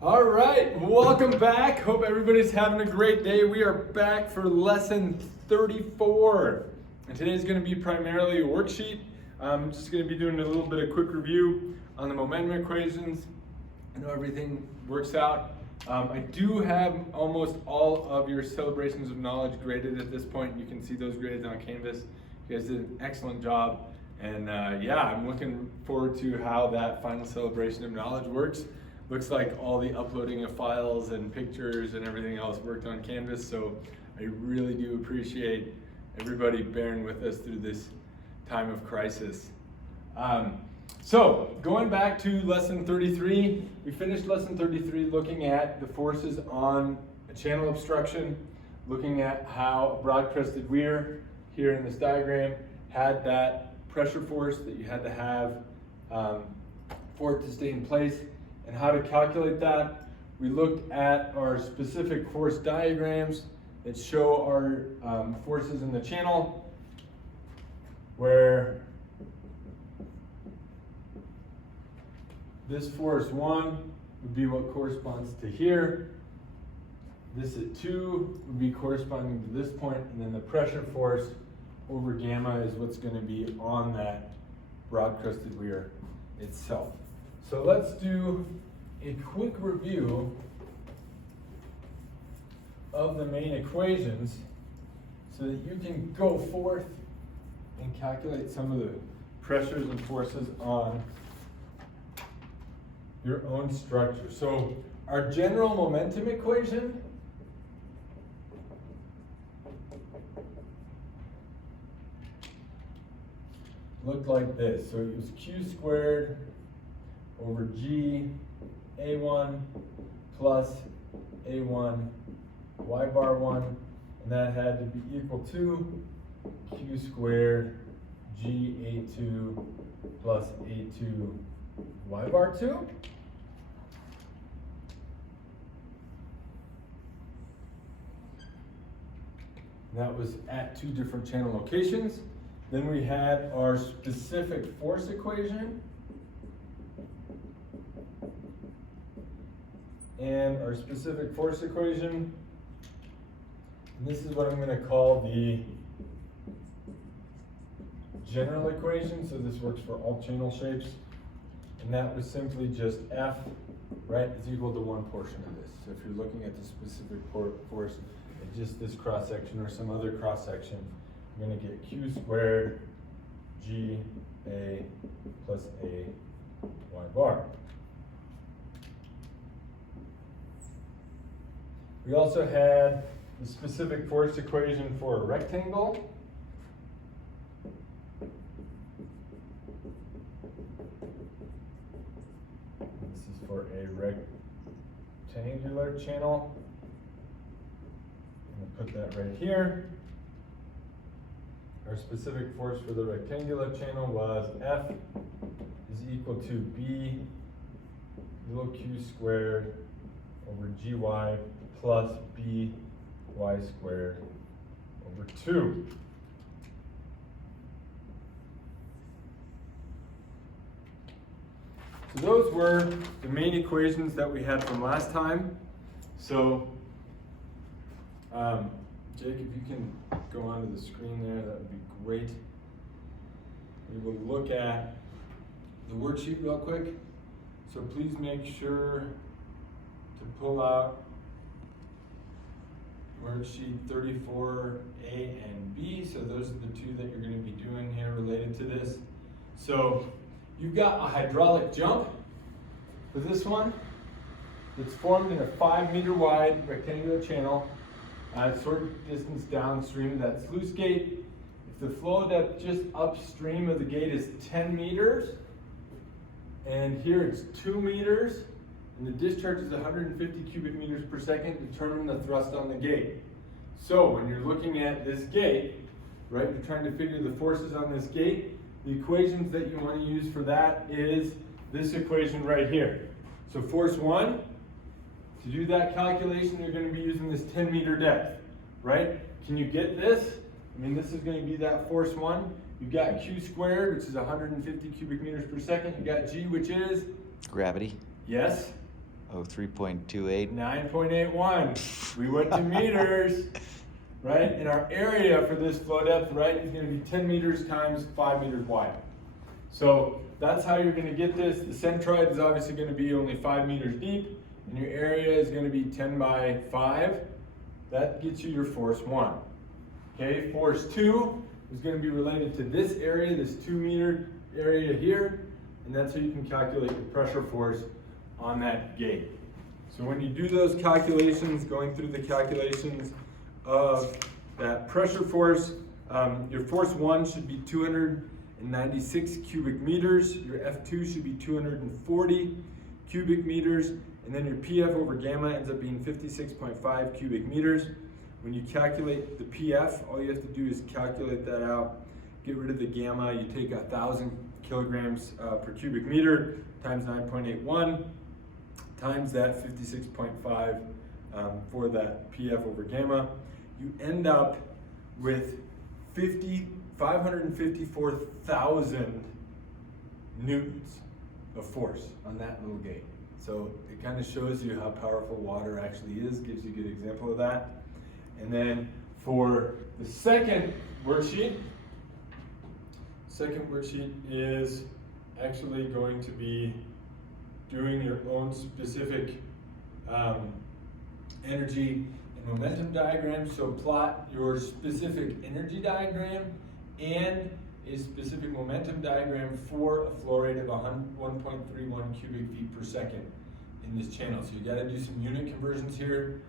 All right, welcome back. Hope everybody's having a great day. We are back for lesson 34. And today's going to be primarily a worksheet. I'm just going to be doing a little bit of quick review on the momentum equations. I know everything works out. I do have almost all of your celebrations of knowledge graded at this point. You can see those grades on Canvas. You guys did an excellent job. And yeah, I'm looking forward to how that final celebration of knowledge works. Looks like all the uploading of files and pictures and everything else worked on Canvas, so I really do appreciate everybody bearing with us through this time of crisis. So going back to lesson 33, we finished lesson 33 looking at the forces on a channel obstruction, looking at how a broad-crested weir here in this diagram had that pressure force that you had to have for it to stay in place, and how to calculate that. We looked at our specific force diagrams that show our forces in the channel, where this force 1 would be what corresponds to here. This at 2 would be corresponding to this point, and then the pressure force over gamma is what's going to be on that broad-crested weir itself. So let's do a quick review of the main equations so that you can go forth and calculate some of the pressures and forces on your own structure. So our general momentum equation looked like this. So it was Q squared over G A1 plus A1 Y bar 1, and that had to be equal to Q squared G A2 plus A2 Y bar 2. That was at two different channel locations. Then we had our specific force equation and our specific force equation. And this is what I'm going to call the general equation. So this works for all channel shapes. And that was simply just F, right, is equal to one portion of this. So if you're looking at the specific force, just this cross section or some other cross section, I'm going to get Q squared G A plus A Y bar. We also had the specific force equation for a rectangle. This is for a rectangular channel. I'm going to put that right here. Our specific force for the rectangular channel was F is equal to B little q squared over GY plus BY squared over 2. So those were the main equations that we had from last time. So Jake, if you can go onto the screen there, that would be great. We will look at the worksheet real quick. So please make sure to pull out worksheet 34A and B. So those are the two that you're going to be doing here related to this. So you've got a hydraulic jump for this one. It's formed in a 5 meter wide rectangular channel. Short distance downstream of that sluice gate. If the flow depth just upstream of the gate is 10 meters, and here it's 2 meters, and the discharge is 150 cubic meters per second, determine the thrust on the gate. So when you're looking at this gate, right, you're trying to figure the forces on this gate, the equations that you want to use for that is this equation right here. So force 1, to do that calculation, you're going to be using this 10 meter depth, right? Can you get this? I mean, this is going to be that force 1. You've got Q squared, which is 150 cubic meters per second. You got G, which is? Gravity. Yes. Oh, 3.28. 9.81. We went to meters, right? And our area for this flow depth, right, is going to be 10 meters times 5 meters wide. So that's how you're going to get this. The centroid is obviously going to be only 5 meters deep, and your area is going to be 10 by 5. That gets you your force 1. Okay, force 2 is going to be related to this area, this 2 meter area here, and that's how you can calculate the pressure force on that gate. So when you do those calculations, going through the calculations of that pressure force, your force 1 should be 296 cubic meters, your F2 should be 240 cubic meters, and then your PF over gamma ends up being 56.5 cubic meters. When you calculate the PF, all you have to do is calculate that out, get rid of the gamma. You take 1,000 kilograms per cubic meter times 9.81 times that 56.5 for that PF over gamma. You end up with 554,000 newtons of force on that little gate. So it kind of shows you how powerful water actually is, gives you a good example of that. And then for the second worksheet is actually going to be doing your own specific energy and momentum diagram. So plot your specific energy diagram and a specific momentum diagram for a flow rate of 1.31 cubic feet per second in this channel. So you got to do some unit conversions here.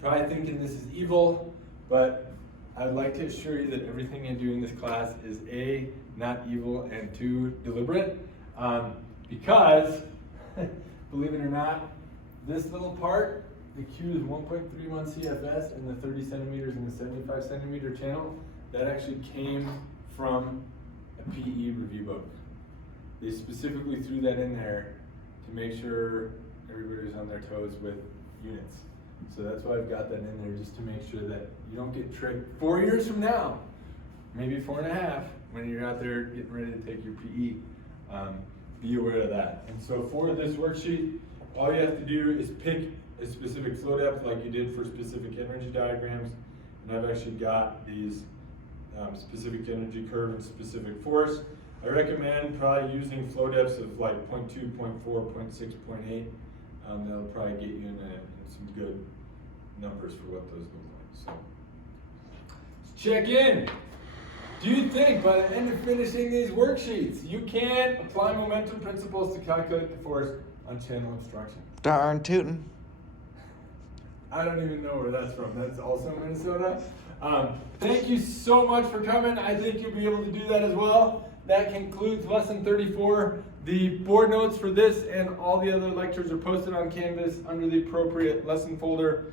Probably thinking this is evil, but I'd like to assure you that everything I do in this class is A, not evil, and 2, deliberate. Because, believe it or not, this little part, the Q is 1.31 CFS and the 30 centimeters and the 75 centimeter channel, that actually came from a PE review book. They specifically threw that in there to make sure everybody was on their toes with units. So that's why I've got that in there, just to make sure that you don't get tricked 4 years from now, maybe 4.5, when you're out there getting ready to take your PE. Be aware of that. And so for this worksheet, all you have to do is pick a specific flow depth like you did for specific energy diagrams. And I've actually got these specific energy curve and specific force. I recommend probably using flow depths of like 0.2, 0.4, 0.6, 0.8. That'll probably get you in some good numbers for what those look like. So let's check in. Do you think by the end of finishing these worksheets, you can apply momentum principles to calculate the force on channel obstruction? Darn tootin'. I don't even know where that's from. That's also Minnesota. Thank you so much for coming. I think you'll be able to do that as well. That concludes lesson 34. The board notes for this and all the other lectures are posted on Canvas under the appropriate lesson folder.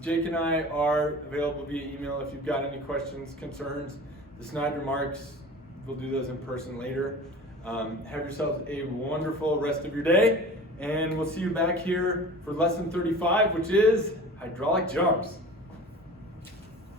Jake and I are available via email if you've got any questions, concerns. The snide remarks, we'll do those in person later. Have yourselves a wonderful rest of your day, and we'll see you back here for lesson 35, which is hydraulic jumps.